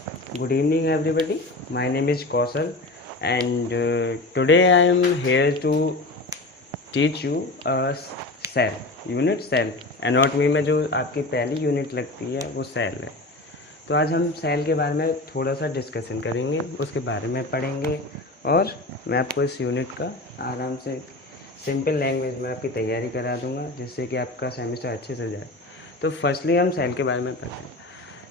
Good evening, everybody. My name is Kausal, and today I am here to teach you a cell, unit cell. Anatomy में जो आपकी पहली unit लगती है वो सेल है। तो आज हम सेल के बारे में थोड़ा सा डिस्कशन करेंगे, उसके बारे में पढ़ेंगे और मैं आपको इस यूनिट का आराम से सिंपल लैंग्वेज में आपकी तैयारी करा दूंगा, जिससे कि आपका सेमेस्टर अच्छे से जाए। तो फर्स्टली हम सेल के बारे में पढ़ते हैं।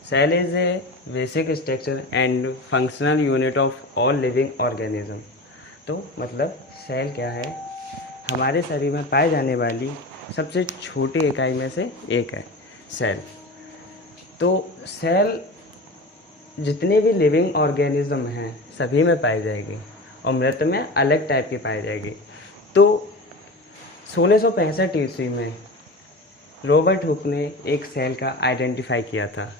Cell is a basic structure and functional unit of all living organism. तो मतलब सेल क्या है? हमारे शरीर में पाए जाने वाली सबसे छोटी इकाई में से एक है सेल। तो सेल जितने भी लिविंग ऑर्गेनिज्म हैं सभी में पाई जाएगी और मृत में अलग टाइप की पाई जाएगी। तो 1665 ईस्वी में रॉबर्ट हुक ने एक सेल का आइडेंटिफाई किया था।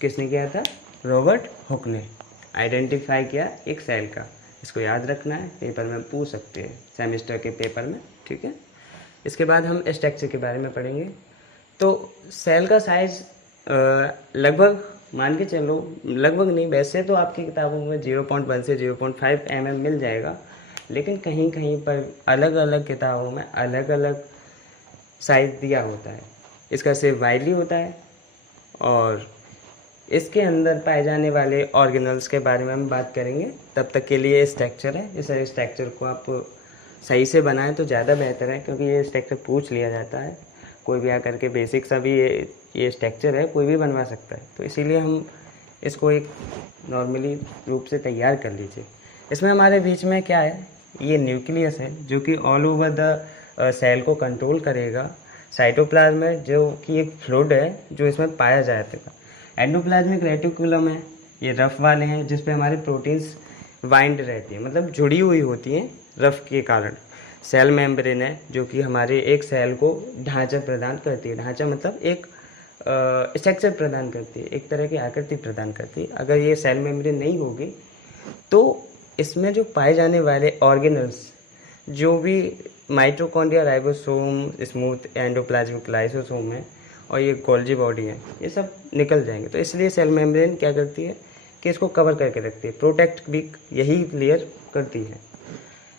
किसने किया था? रॉबर्ट हुक ने आइडेंटिफाई किया एक सेल का। इसको याद रखना है, पेपर में पूछ सकते हैं सेमेस्टर के पेपर में, ठीक है। इसके बाद हम स्ट्रक्चर के बारे में पढ़ेंगे। तो सेल का साइज लगभग मान के चलो, लगभग नहीं, वैसे तो आपकी किताबों में 0.1 से 0.5 mm मिल जाएगा, लेकिन कहीं कहीं पर अलग अलग किताबों में अलग अलग साइज दिया होता है। इसका सिर्फ वाइडली होता है और इसके अंदर पाए जाने वाले ऑर्गेनल्स के बारे में हम बात करेंगे। तब तक के लिए स्ट्रक्चर है, इस स्ट्रक्चर को आप सही से बनाएं तो ज़्यादा बेहतर है, क्योंकि ये स्ट्रक्चर पूछ लिया जाता है। कोई भी आकर के बेसिक सा भी ये स्ट्रक्चर है, कोई भी बनवा सकता है। तो इसीलिए हम इसको एक नॉर्मली रूप से तैयार कर लीजिए। इसमें हमारे बीच में क्या है? ये न्यूक्लियस है जो कि ऑल ओवर द सेल को कंट्रोल करेगा। साइटोप्लाज्म है जो कि एक फ्लूइड है जो इसमें पाया जाएगा। एंडोप्लाज्मिक रेटिकुलम है, ये रफ वाले हैं जिस पे हमारे प्रोटीन्स बाइंड रहती है, मतलब जुड़ी हुई होती हैं रफ के कारण। सेल मेम्ब्रेन है जो कि हमारे एक सेल को ढांचा प्रदान करती है। ढांचा मतलब एक स्ट्रक्चर प्रदान करती है, एक तरह की आकृति प्रदान करती है। अगर ये सेल मेम्ब्रेन नहीं होगी तो इसमें जो पाए जाने वाले ऑर्गेनल्स, जो भी mitochondria, ribosome, smooth endoplasmic lysosome है और ये गोल्जी बॉडी है, ये सब निकल जाएंगे। तो इसलिए सेल मेम्ब्रेन क्या करती है कि इसको कवर करके रखती है, प्रोटेक्ट भी यही लेयर करती है।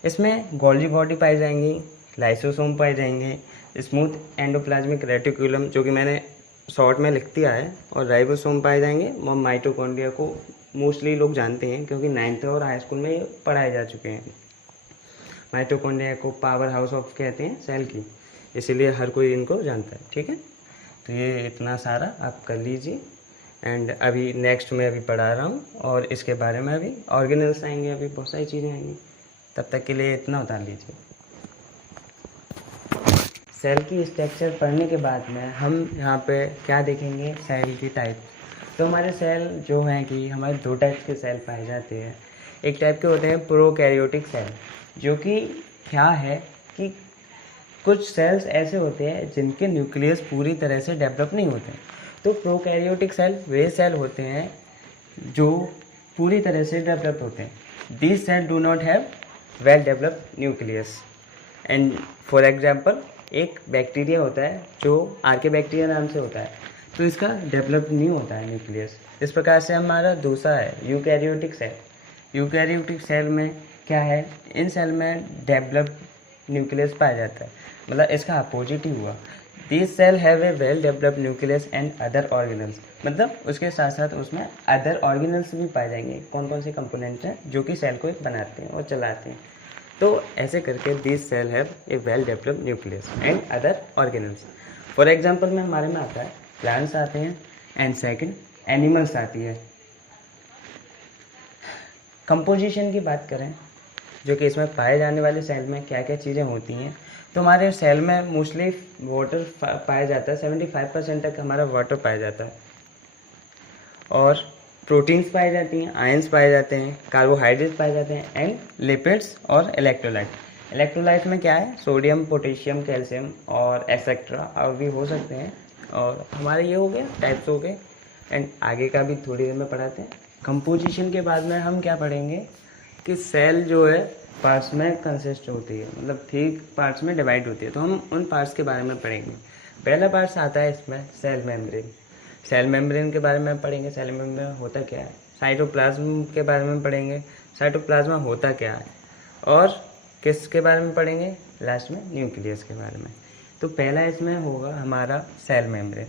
इसमें गोल्जी बॉडी पाई जाएंगी, लाइसोसोम पाए जाएंगे, स्मूथ एंडोप्लाज्मिक रेटिकुलम जो कि मैंने शॉर्ट में लिख दिया है, और राइबोसोम पाए जाएंगे। और माइटोकॉन्ड्रिया को मोस्टली लोग जानते हैं क्योंकि 9th और हाई स्कूल में ये पढ़ाए जा चुके हैं। माइटोकॉन्ड्रिया को पावर हाउस ऑफ कहते हैं सेल की, इसीलिए हर कोई इनको जानता है, ठीक है। तो ये इतना सारा आप कर लीजिए। एंड अभी नेक्स्ट में अभी पढ़ा रहा हूँ और इसके बारे में अभी ऑर्गेनल्स आएंगे, अभी बहुत सारी चीज़ें आएंगी। तब तक के लिए इतना उतार लीजिए। सेल की स्ट्रक्चर पढ़ने के बाद में हम यहाँ पे क्या देखेंगे? सेल की टाइप। तो हमारे सेल जो हैं कि हमारे दो टाइप के सेल पाए जाते हैं। एक टाइप के होते हैं प्रोकैरियोटिक सेल, जो कि क्या है कि कुछ सेल्स ऐसे होते हैं जिनके न्यूक्लियस पूरी तरह से डेवलप नहीं होते हैं। तो प्रोकैरियोटिक सेल वे सेल होते हैं जो पूरी तरह से डेवलप होते हैं। These cell do not have well developed nucleus. And for example एक बैक्टीरिया होता है जो आर्के बैक्टीरिया नाम से होता है, तो इसका डेवलप नहीं होता है न्यूक्लियस। इस प्रकार से हमारा दूसरा है यूकैरियोटिक सेल। यूकैरियोटिक सेल में क्या है? इन सेल में डेवलप्ड न्यूक्लियस पाया जाता है, मतलब इसका अपोजिट ही हुआ। This cell have a well developed nucleus and other organelles, मतलब उसके साथ साथ उसमें अदर ऑर्गेनल्स भी पाए जाएंगे। कौन कौन से कंपोनेंट हैं जो कि सेल को बनाते हैं और चलाते हैं। तो ऐसे करके this cell have a well developed nucleus and other organelles. For example में हमारे में आता है प्लांट्स आते हैं एंड सेकंड एनिमल्स आती है। कंपोजिशन की बात करें, जो कि इसमें पाए जाने वाले सेल में क्या क्या चीज़ें होती हैं, तो हमारे सेल में मोस्टली वाटर पाया जाता है। 75% तक हमारा वाटर पाया जाता है और प्रोटीन्स पाई जाती हैं, आयंस पाए जाते हैं, कार्बोहाइड्रेट पाए जाते हैं एंड लिपिड्स और इलेक्ट्रोलाइट। इलेक्ट्रोलाइट में क्या है? सोडियम, पोटेशियम, कैल्शियम और एक्सेट्रा और भी हो सकते हैं। और हमारे ये हो गया टाइप्स हो गए, एंड आगे का भी थोड़ी देर में पढ़ाते हैं। कंपोजिशन के बाद में हम क्या पढ़ेंगे कि सेल जो है पार्ट्स में कंसिस्ट होती है, मतलब 3 पार्ट्स में डिवाइड होती है। तो हम उन पार्ट्स के बारे में पढ़ेंगे। पहला पार्ट्स आता है इसमें सेल मेम्ब्रेन। सेल मेम्ब्रेन के बारे में पढ़ेंगे, सेल मेम्ब्रेन होता क्या है। साइटोप्लाज्म के बारे में पढ़ेंगे, साइटोप्लाज्म होता क्या है। और किसके बारे में पढ़ेंगे लास्ट में, न्यूक्लियस के बारे में। तो पहला इसमें होगा हमारा सेल मेम्ब्रेन।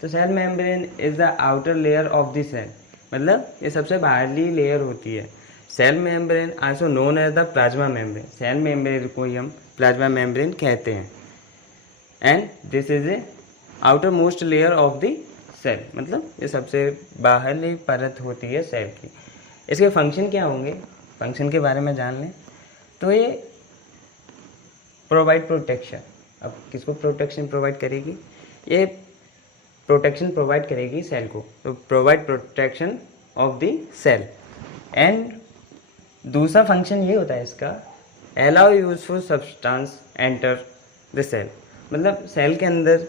तो cell membrane is the outer layer of the cell, मतलब ये सबसे बाहरली लेयर होती है। Cell membrane also known as the plasma membrane, cell membrane को ही हम प्लाज्मा मेम्ब्रेन कहते हैं। And this is a outermost layer of the cell, मतलब ये सबसे बाहरली परत होती है सेल की। इसके फंक्शन क्या होंगे, फंक्शन के बारे में जान लें। तो ये प्रोवाइड प्रोटेक्शन, अब किसको प्रोटेक्शन प्रोवाइड करेगी, ये प्रोटेक्शन प्रोवाइड करेगी सेल को, तो provide protection of the cell. And दूसरा फंक्शन ये होता है इसका, allow useful substance enter the cell, मतलब सेल के अंदर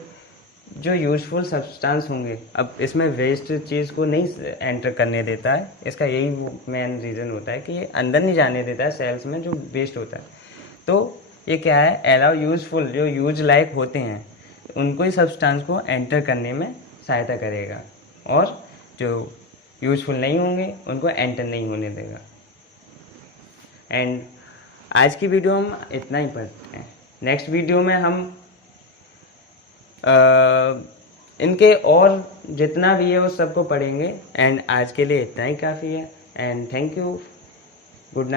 जो यूजफुल सब्सटेंस होंगे, अब इसमें वेस्ट चीज़ को नहीं एंटर करने देता है, इसका यही मेन रीज़न होता है कि ये अंदर नहीं जाने देता है सेल्स में जो वेस्ट होता है। तो ये क्या है, अलाउ यूजफुल, जो यूज लायक होते हैं उनको ही सब्सटेंस को एंटर करने में सहायता करेगा, और जो यूजफुल नहीं होंगे उनको एंटर नहीं होने देगा। एंड आज की वीडियो हम इतना ही पढ़ते हैं। नेक्स्ट वीडियो में हम इनके और जितना भी है वो सबको पढ़ेंगे। एंड आज के लिए इतना ही काफ़ी है। And thank you, good night.